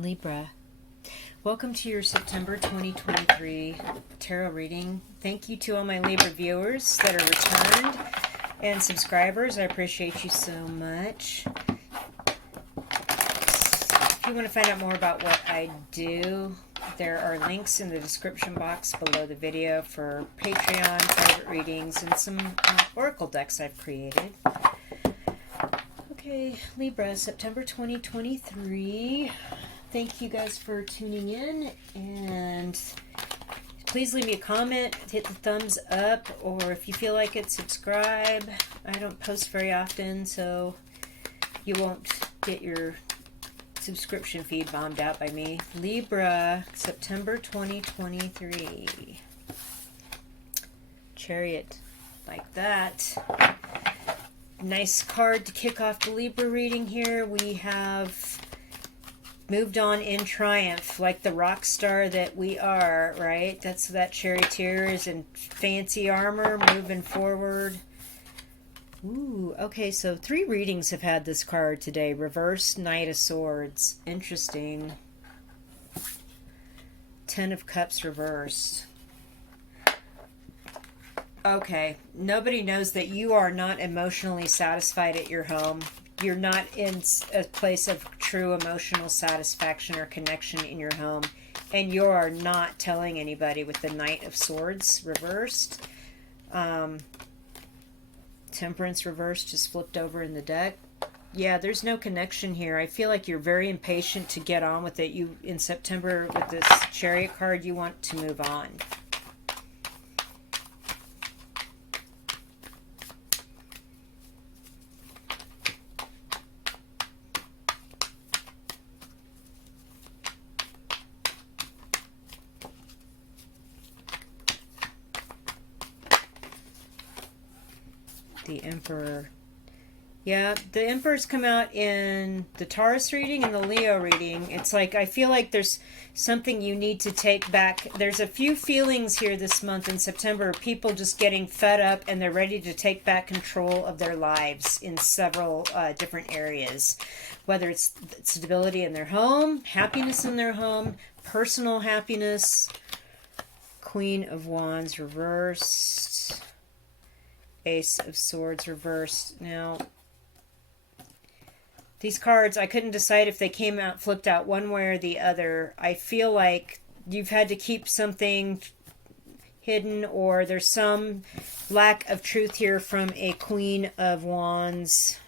Libra. Welcome to your September 2023 tarot reading. Thank you to all my Libra viewers that are returned and subscribers. I appreciate you so much. If you want to find out more about what I do, there are links in the description box below the video for Patreon, private readings, and some oracle decks I've created. Okay, Libra, September 2023. Thank you guys for tuning in, and please leave me a comment, hit the thumbs up, or if you feel like it, subscribe. I don't post very often, so you won't get your subscription feed bombed out by me. Libra, September 2023. Chariot, like that. Nice card to kick off the Libra reading here. We have moved on in triumph, like the rock star that we are, right? That's that charioteer is in fancy armor, moving forward. Ooh, okay, so 3 readings have had this card today. Reverse Knight of Swords. Interesting. 10 of Cups reversed. Okay, nobody knows that you are not emotionally satisfied at your home. You're not in a place of true emotional satisfaction or connection in your home. And you are not telling anybody with the Knight of Swords reversed. Temperance reversed just flipped over in the deck. Yeah, there's no connection here. I feel like you're very impatient to get on with it. You, in September, with this Chariot card, you want to move on. The Emperor. Yeah, the Emperor's come out in the Taurus reading and the Leo reading. It's like, I feel like there's something you need to take back. There's a few feelings here this month in September. People just getting fed up and they're ready to take back control of their lives in several different areas. Whether it's stability in their home, happiness in their home, personal happiness. Queen of Wands reversed. Ace of Swords reversed. Now, these cards, I couldn't decide if they came out, flipped out one way or the other. I feel like you've had to keep something hidden, or there's some lack of truth here from a Queen of Wands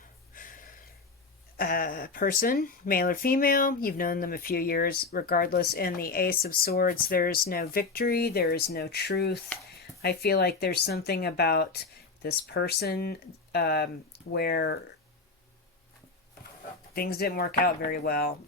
person, male or female. You've known them a few years regardless. And the Ace of Swords, there's no victory, there is no truth. I feel like there's something about this person where things didn't work out very well.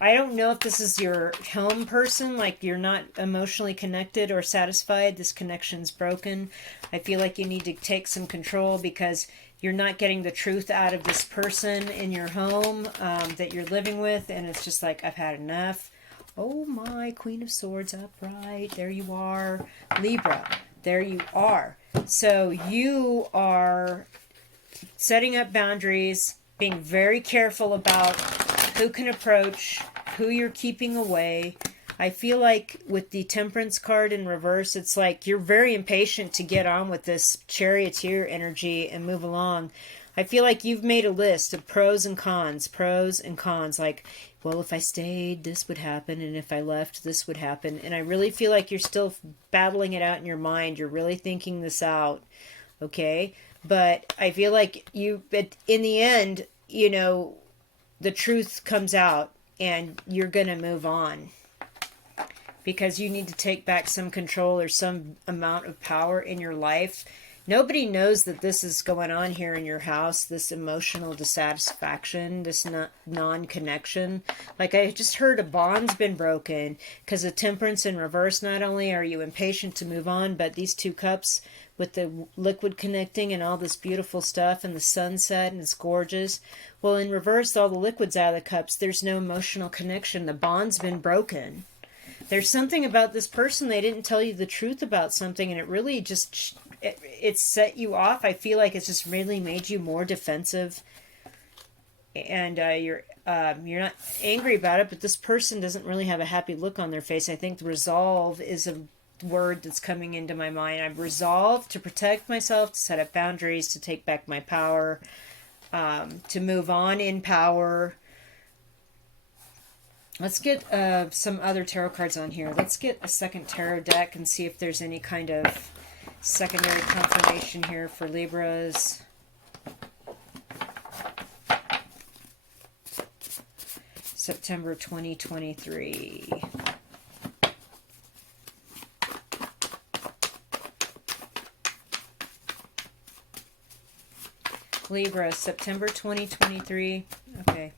I don't know if this is your home person, like you're not emotionally connected or satisfied. This connection's broken. I feel like you need to take some control because you're not getting the truth out of this person in your home that you're living with, and it's just like, I've had enough. Oh my, Queen of Swords upright. There you are. Libra, there you are. So you are setting up boundaries, being very careful about who can approach, who you're keeping away. I feel like with the Temperance card in reverse, it's like you're very impatient to get on with this charioteer energy and move along. I feel like you've made a list of pros and cons, like, well, if I stayed, this would happen, and if I left, this would happen. And I really feel like you're still battling it out in your mind. You're really thinking this out, okay? But I feel like in the end, you know, the truth comes out, and you're going to move on. Because you need to take back some control or some amount of power in your life. Nobody knows that this is going on here in your house, this emotional dissatisfaction, this non-connection. Like, I just heard a bond's been broken because of Temperance in reverse. Not only are you impatient to move on, but these 2 cups with the liquid connecting and all this beautiful stuff and the sunset, and it's gorgeous. Well, in reverse, all the liquid's out of the cups. There's no emotional connection. The bond's been broken. There's something about this person, they didn't tell you the truth about something, and it really just, it set you off. I feel like it's just really made you more defensive, and you're You're not angry about it, but this person doesn't really have a happy look on their face. I think the resolve is a word that's coming into my mind. I'm resolved to protect myself, to set up boundaries, to take back my power, to move on in power. Let's get some other tarot cards on here. Let's get a second tarot deck and see if there's any kind of secondary confirmation here for Libras. September 2023. Libra, September 2023. Okay.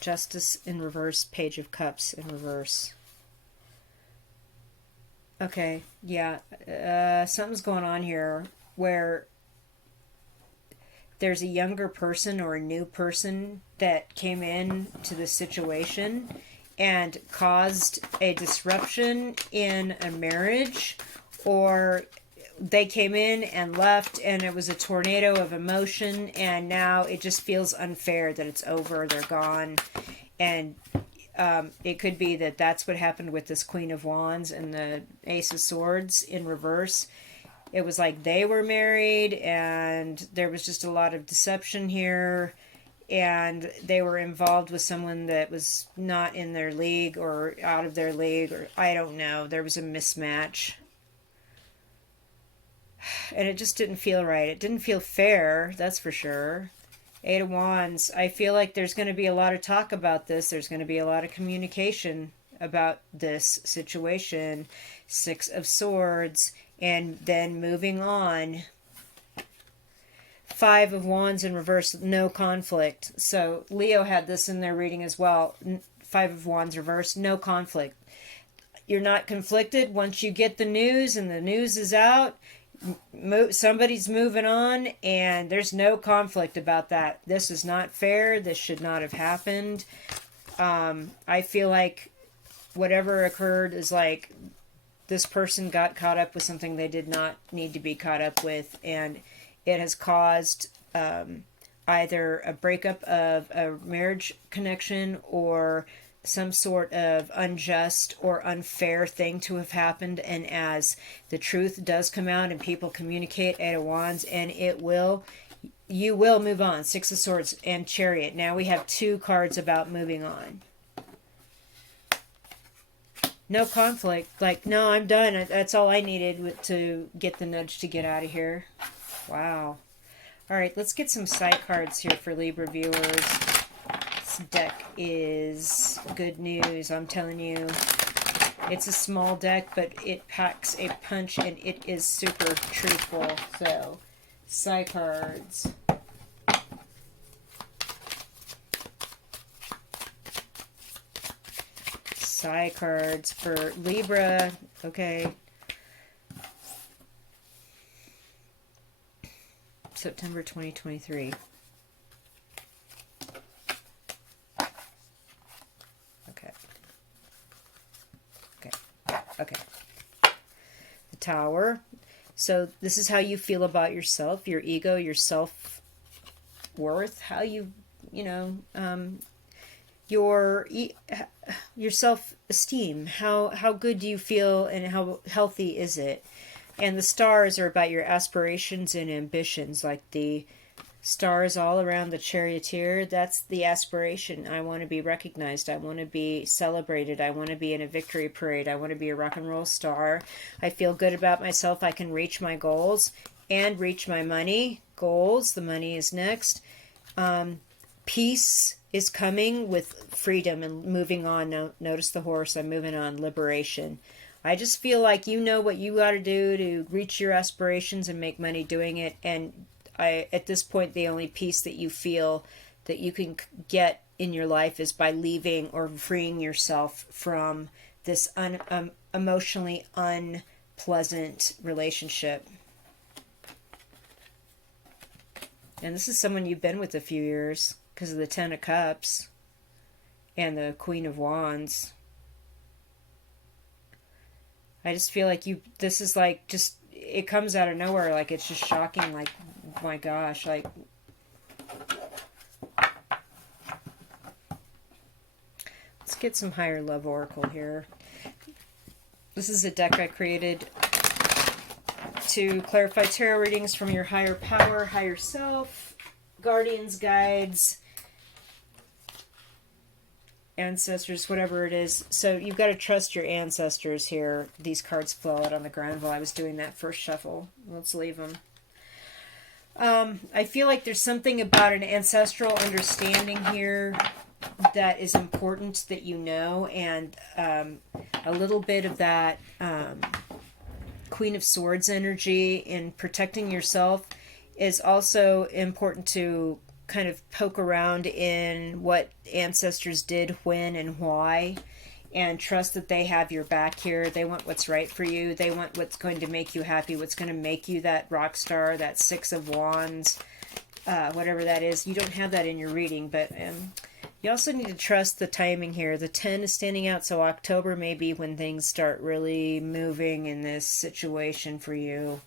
Justice in reverse, Page of Cups in reverse. Okay, yeah. Something's going on here where there's a younger person or a new person that came in to the situation and caused a disruption in a marriage, or they came in and left and it was a tornado of emotion, and now it just feels unfair that it's over, they're gone. And it could be that that's what happened with this Queen of Wands and the Ace of Swords in reverse. It was like they were married and there was just a lot of deception here, and they were involved with someone that was not in their league or out of their league, or I don't know. There was a mismatch. And it just didn't feel right. It didn't feel fair, that's for sure. Eight of Wands. I feel like there's going to be a lot of talk about this. There's going to be a lot of communication about this situation. Six of Swords. And then moving on. Five of Wands in reverse. No conflict. So Leo had this in their reading as well. Five of Wands reverse. No conflict. You're not conflicted once you get the news and the news is out. Somebody's moving on and there's no conflict about that. This is not fair. This should not have happened. I feel like whatever occurred is like this person got caught up with something they did not need to be caught up with, and it has caused either a breakup of a marriage connection or some sort of unjust or unfair thing to have happened. And as the truth does come out and people communicate, Eight of Wands, and you will move on. Six of Swords and Chariot. Now we have two cards about moving on. No conflict. Like, no, I'm done. That's all I needed to get the nudge to get out of here. Wow. All right, let's get some side cards here for Libra viewers. Deck is good news, I'm telling you. It's a small deck, but it packs a punch and it is super truthful. So, side cards. Side cards for Libra. Okay. September 2023. Okay. The Tower. So this is how you feel about yourself, your ego, your self-worth, how your self-esteem, how good do you feel and how healthy is it? And the stars are about your aspirations and ambitions, like the stars all around the charioteer. That's the aspiration. I want to be recognized. I want to be celebrated. I want to be in a victory parade. I want to be a rock and roll star. I feel good about myself. I can reach my goals and reach my money goals. The money is next. Peace is coming with freedom and moving on. Notice the horse. I'm moving on. Liberation. I just feel like you know what you got to do to reach your aspirations and make money doing it. And at this point, the only peace that you feel that you can get in your life is by leaving or freeing yourself from this emotionally unpleasant relationship. And this is someone you've been with a few years because of the Ten of Cups and the Queen of Wands. I just feel like this is like just, it comes out of nowhere. Like, it's just shocking. Like, my gosh, like, Let's get some higher love oracle here. This is a deck I created to clarify tarot readings from your higher power, higher self, guardians, guides, ancestors, whatever it is. So you've got to trust your ancestors here. These cards fell out on the ground while I was doing that first shuffle. Let's leave them. I feel like there's something about an ancestral understanding here that is important that you know, and a little bit of that Queen of Swords energy in protecting yourself is also important to kind of poke around in what ancestors did, when, and why, and trust that they have your back here. They want what's right for you. They want what's going to make you happy, what's going to make you that rock star, that Six of Wands, whatever that is. You don't have that in your reading, but you also need to trust the timing here. The 10 is standing out, so October may be when things start really moving in this situation for you.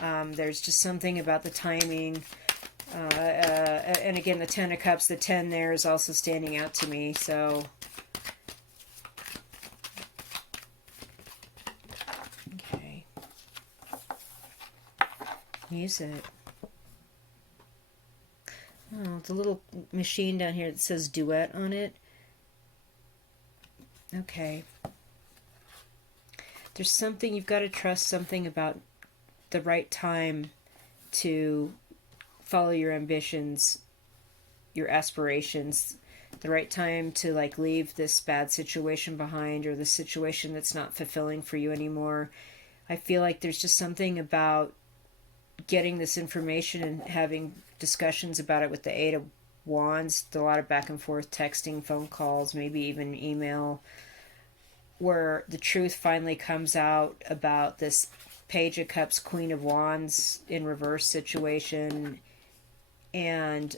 There's just something about the timing. And again, the 10 of Cups, the 10 there is also standing out to me, so... Okay. Music. Oh, the little machine down here that says duet on it. Okay. There's something, you've got to trust something about the right time to follow your ambitions, your aspirations, the right time to like leave this bad situation behind, or the situation that's not fulfilling for you anymore. I feel like there's just something about getting this information and having discussions about it with the Eight of Wands, a lot of back and forth texting, phone calls, maybe even email, where the truth finally comes out about this Page of Cups, Queen of Wands in reverse situation. And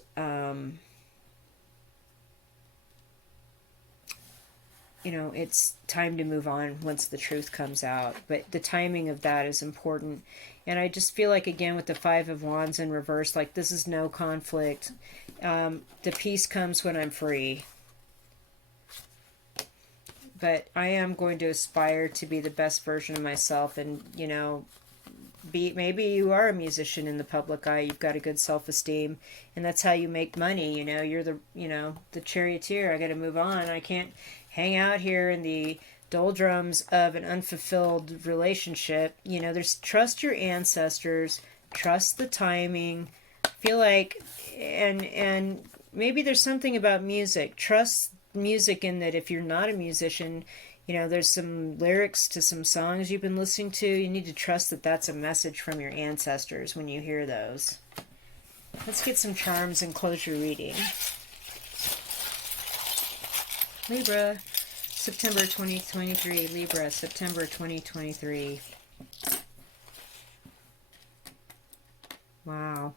you know, it's time to move on once the truth comes out. But the timing of that is important. And I just feel like, again, with the Five of Wands in reverse, like this is no conflict. The peace comes when I'm free. But I am going to aspire to be the best version of myself, and, you know, maybe you are a musician in the public eye, you've got a good self-esteem, and that's how you make money. You know, you're the, you know, the charioteer. I got to move on. I can't hang out here in the doldrums of an unfulfilled relationship. You know, there's trust your ancestors, trust the timing. Feel like, and maybe there's something about music. Trust music in that if you're not a musician, you know, there's some lyrics to some songs you've been listening to. You need to trust that that's a message from your ancestors when you hear those. Let's get some charms and close your reading. Libra, September 2023. Libra, September 2023. Wow.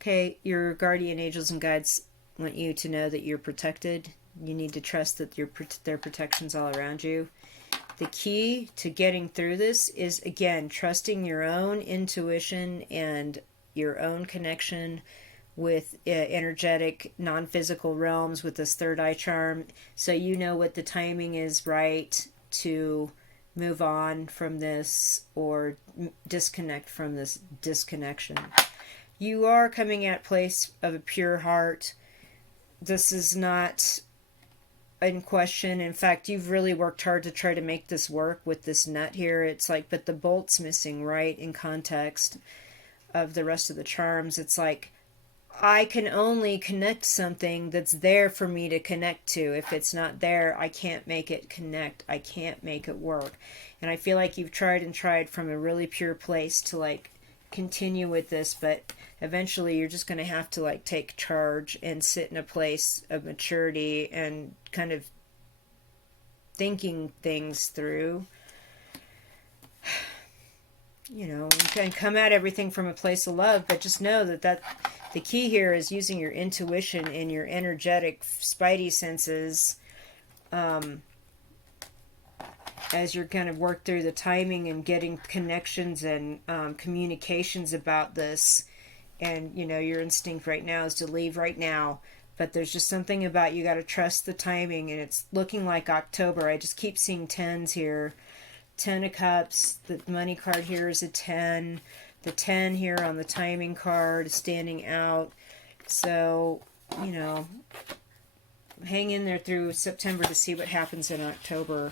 Okay, your guardian angels and guides want you to know that you're protected. You need to trust that their protection's all around you. The key to getting through this is, again, trusting your own intuition and your own connection with energetic, non-physical realms with this third eye charm, so you know what the timing is right to move on from this or disconnect from this disconnection. You are coming at a place of a pure heart. This is not in question. In fact, you've really worked hard to try to make this work with this nut here. It's like, but the bolt's missing, right, in context of the rest of the charms. It's like, I can only connect something that's there for me to connect to. If it's not there, I can't make it connect. I can't make it work. And I feel like you've tried and tried from a really pure place to like continue with this, but eventually you're just going to have to like take charge and sit in a place of maturity and kind of thinking things through. You know, you can come at everything from a place of love, but just know that the key here is using your intuition and your energetic spidey senses as you're kind of work through the timing and getting connections and communications about this. And, you know, your instinct right now is to leave right now. but there's just something about you got to trust the timing, and it's looking like October. I just keep seeing tens here. 10 of Cups, the money card here is a 10. The 10 here on the timing card is standing out. So, you know, hang in there through September to see what happens in October.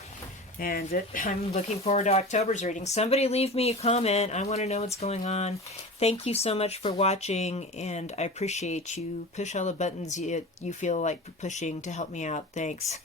And I'm looking forward to October's reading. Somebody leave me a comment. I want to know what's going on. Thank you so much for watching, and I appreciate you. Push all the buttons you feel like pushing to help me out. Thanks.